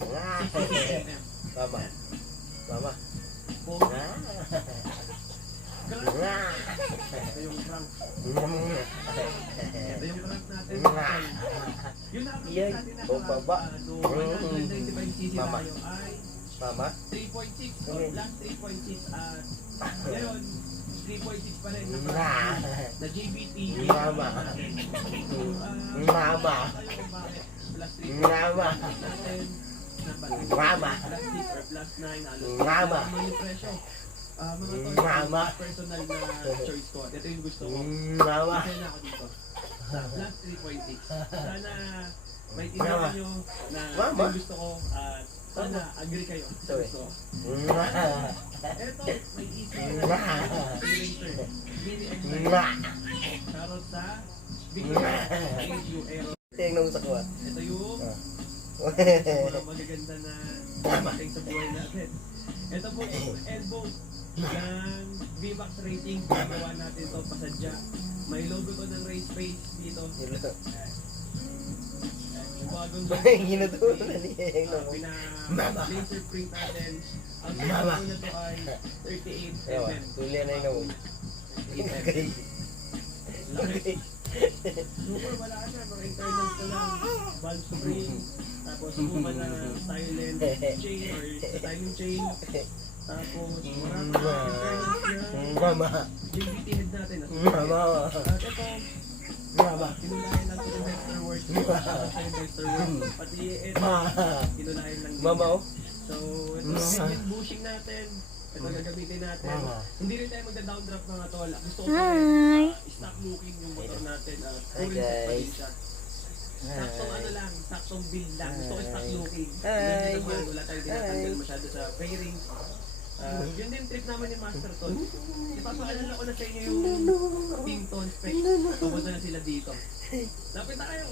66mm. Mama. Mama. Full. Ito yung crank. Ito yung crank natin. Yung nakakita natin na baba. 195cc Mama. tayo ay Mama. 3.6 or plus 3.6 at ngayon 3.6 pa rin na GBT. Mama. Mama. Plus 3 Mama. natin Mama. plus 6 or plus 9 halos. Mama. Yung presyo. Mga tol, Mama. personal na choice ko. Ito yung gusto ko. Mama. Kasi na ako dito. Sa plus 3.6. Sana may tindahan nyo na Mama. yung gusto ko at sana agree kayo sa gusto ko. Ito, may easy na eraser. Mini exercise. Charot sa Big Aero. Tingnan mo sa kuha. Ito yung mga magaganda na dating sa buhay natin. Ito po yung elbow ng VMAX Racing. Gagawa natin ito pasadya. May logo to ng race face dito. Yung bagong Ginutunan niya. pina-laser print natin. Ang Mama. logo na to ay 38 Ewan, mm. tuloy na yun. 38 mm. Laki. Super wala na, mga internals ko lang. Valve spring, tapos guma na silent chain or timing chain. Tapos marami na internals yan. Mama. JBT head natin. Mama. At ito, Mama. kinulayan lang ito ng Vector Works. Sa Vector Works. Pati ito, kinulayan lang din. Mama, oh. So, ito yung bushing natin. Ito gagamitin natin. Mama. Hindi rin tayo magda-downdraft mga tol. Gusto ko stock looking yung motor natin. Hi, Touring set pa din guys. siya. Saktong ano lang, saktong build lang. Gusto ko stock looking. Hi. Wala tayong tinatanggal masyado sa fairings. Yun din trip naman ni Master Tol. Ipapaalala ko na sa inyo yung team tone specs. Pupunta na sila dito. Lapit na kayo.